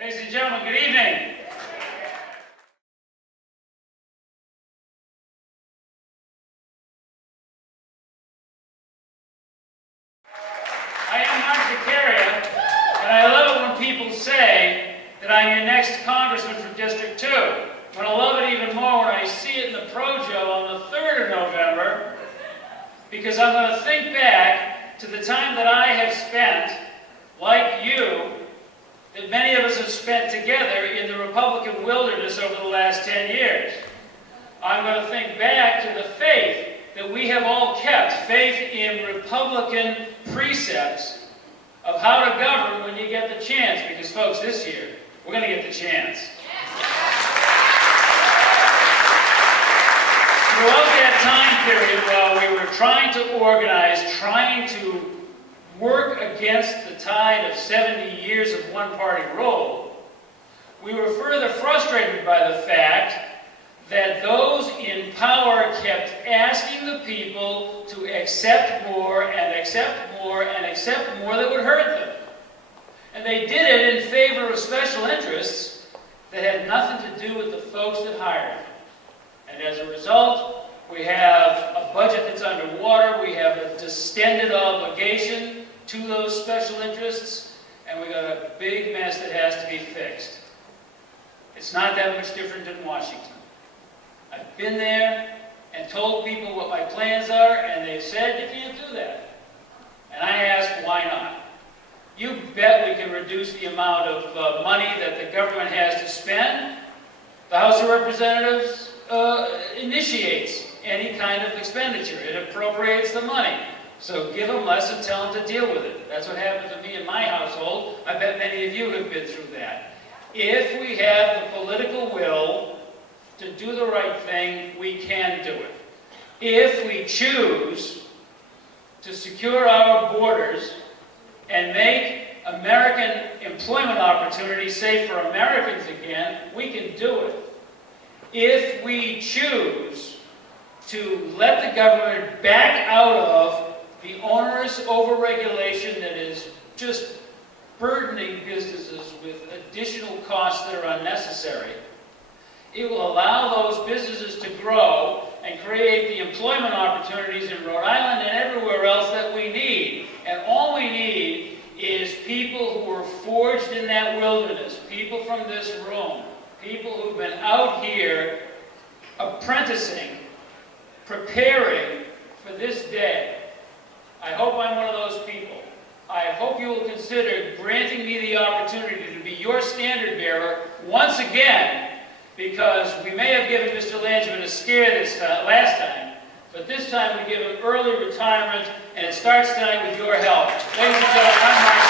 Ladies and gentlemen, good evening. I am Mark, and I love it when people say that I'm your next congressman from District 2. But I love it even more when I see it in the Projo on the 3rd of November, because I'm going to think back to the time that I have spent, like you, that many of us have spent together in the Republican wilderness over the last 10 years. I'm going to think back to the faith that we have all kept, faith in Republican precepts of how to govern when you get the chance, because folks, this year, we're going to get the chance. Throughout that time period, while we were trying to organize, trying to work against the tide of 70 years of one-party rule, we were further frustrated by the fact that those in power kept asking the people to accept more and accept more and accept more that would hurt them. And they did it in favor of special interests that had nothing to do with the folks that hired them. And as a result, we have a budget that's underwater, we have a distended obligation to those special interests, and we got a big mess that has to be fixed. It's not that much different than Washington. I've been there and told people what my plans are, and they've said, you can't do that. And I asked, why not? You bet we can reduce the amount of money that the government has to spend. The House of Representatives initiates any kind of expenditure. It appropriates the money. So give them less and tell them to deal with it. That's what happened to me in my household. I bet many of you have been through that. If we have the political will to do the right thing, we can do it. If we choose to secure our borders and make American employment opportunities safe for Americans again, we can do it. If we choose to let the government back out of the onerous overregulation that is just burdening businesses with additional costs that are unnecessary, it will allow those businesses to grow and create the employment opportunities in Rhode Island and everywhere else that we need. And all we need is people who were forged in that wilderness, people from this room, people who've been out here apprenticing, preparing for this day. I hope I'm one of those people. I hope you will consider granting me the opportunity to be your standard bearer once again, because we may have given Mr. Langevin a scare this last time, but this time we give him early retirement, and it starts tonight with your help. Ladies and gentlemen, I'm Mark.